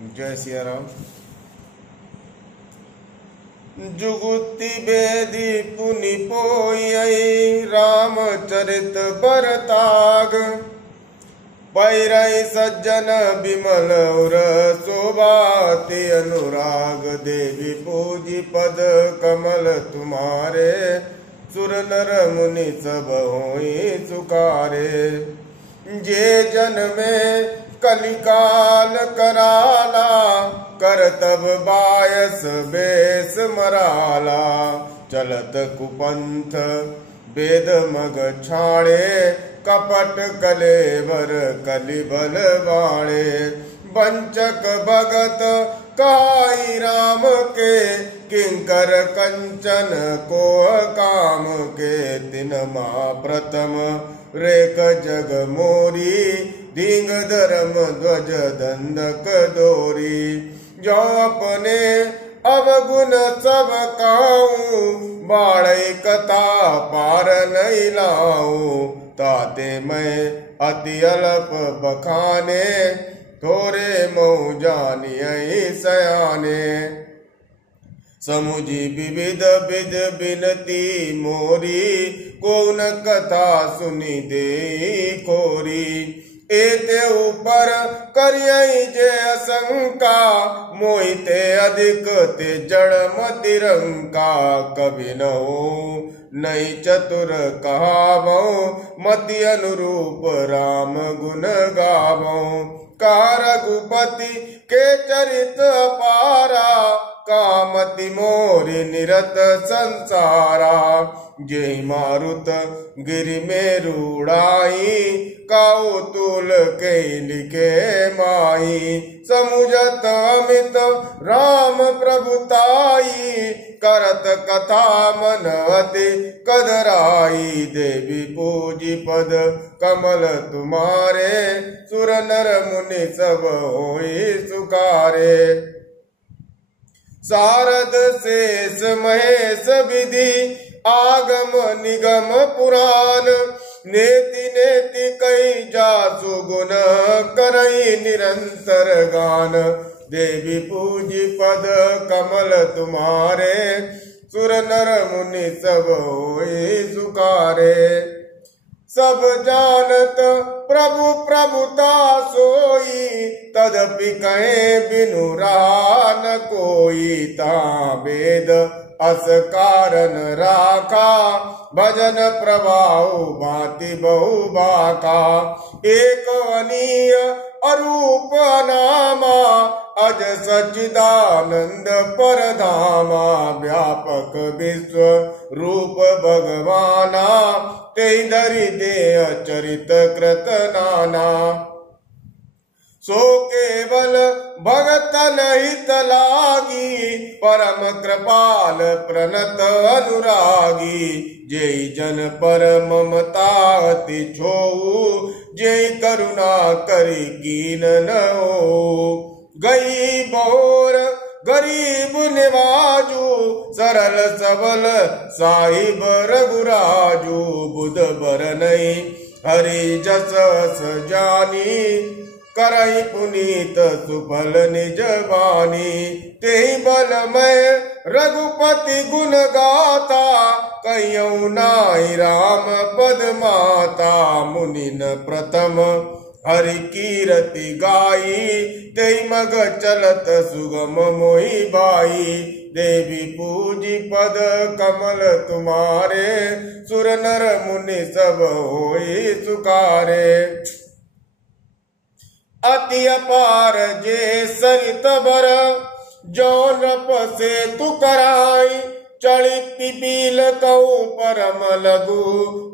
जय सिया राम। जुगुति बेदी पुनि पोई रामचरित बरताग पैरई सज्जन बिमल उर शोभाति अनुराग देवी पूजी पद कमल तुम्हारे सुर नर मुनि सब होई सुकारे। जे जन में कलिकाल कराला करतब बायस बेस मराला चलत कुपंथ वेद मग छाड़े कपट कलेवर कलिबल बाणे। वंचक भगत काई राम के किंकर कंचन को काम के तिन मा प्रथम रेख जग मोरी दींग धर्म ध्वज दंडक दोरी। जो अपने अवगुण सब काऊं बाढ़ई कथा पार नहीं लाऊं। ताते मैं अति अल्प बखाने थोरे मऊ जानियई सयाने। समुझी विविध विध बिनती मोरी कौन कथा सुनी दे कोरी। एते ऊपर करियई जे असंका मोहिते अधिक ते जड़ मतिरंका। कभी न हो नहीं चतुर कहावो मति अनुरूप राम गुण गावो। का रघुपति के चरित पारा कामति मोरि निरत संसारा। जय मारुत गिरि में रूढ़ाई काऊ तुल के लिखे माई। समुझत अमित राम प्रभुताई करत कथा मन अति कदराई। देवी पूजी पद कमल तुम्हारे सुर नर मुनि सब होई सुकारे। सारद शेष महेश विधि आगम निगम पुराण नेति नेति कई जासु गुण करई निरंतर गान। देवी पूजी पद कमल तुम्हारे सुर नर मुनि सब होई सुकारे। सब जानत प्रभु प्रभुता सोई तदपि कहे बिनु न कोई। ता वेद अस कारण राखा भजन प्रभाव भांति बहु बाका। एक अनीय अरूप नामा अज सच्चिदानंद परधामा। व्यापक विश्व रूप भगवाना ते धरि देह चरित कृत नाना। सो केवल भगतन हित लागी परम कृपाल प्रणत अनुरागी। जय जन पर ममता अति छोऊ जय करुणा करी कीन न हो। गई बोर गरीब निवाजू सरल सबल साहिब रघुराजू। बुध बर नहीं हरि जस सजानी करई पुनीत सुफल निज वाणी। तेहि बल मैं रघुपति गुण गाता कहियौ नाई राम पद माता। मुनिन प्रथम हरि कीरति गाई तेहि मग चलत सुगम मोहि बाई। देवी पूजी पद कमल तुम्हारे सुर नर मुनि सब होई सुकारे। अति अपार जे सरित बर जो नप से तु कराई। चढ़ी पिपील कऊ परम लघु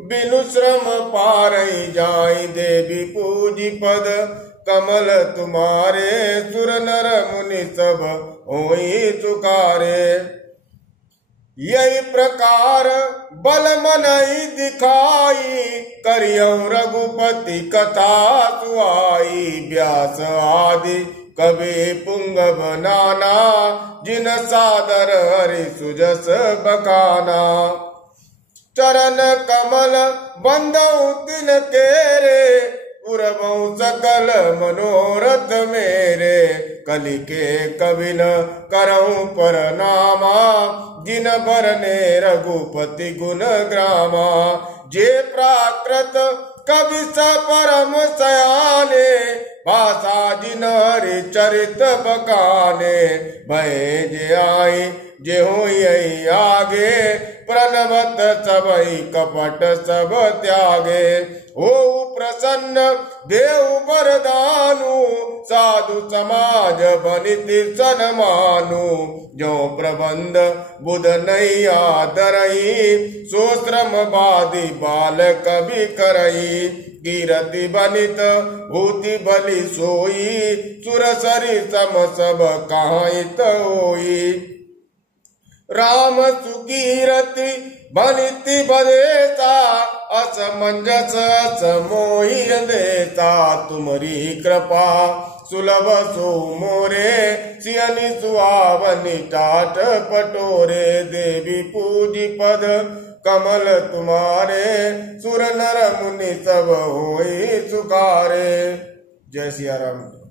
बिनु श्रम पारई जाई। देवी पूजी पद कमल तुम्हारे सुर नर मुनि सब होई सुकारे। यही प्रकार बल मनई दिखाई करियौ रघुपति कथा सुआई। व्यास आदि कवि पुंगव नाना जिन सादर हरि सुजस बकाना। चरण कमल बंदौ तिन केरे पुरबौ सकल मनोरथ मेरे। कलि के कविन करऊं पर नामा, जिन बरने रघुपति गुण ग्रामा। जे प्राकृत कवि स परम सयाने, भाषा जिन हरि चरित बखाने। भय जे आई जे हो यही आगे, प्रणवत सबई कपट सब त्यागे। हो प्रसन्न देव वरदानु, साधु समाज बनिति सन्मानु। जो प्रबंध बुध नहीं आदरई, सो श्रम बादी बाल कवि करई। कीरति बनित भूति बलि सोई, सुरसरि सम सब कहाइत होई। राम सुकीरति बनिति बदेता, असमंजस समोहि देता। तुमरी कृपा सुलभ सो मोरे, सियनि सुहावनि टाट पटोरे। देवी पूजी पद कमल तुम्हारे, सुर नर मुनि सब होई सुखारे। जय सिया राम।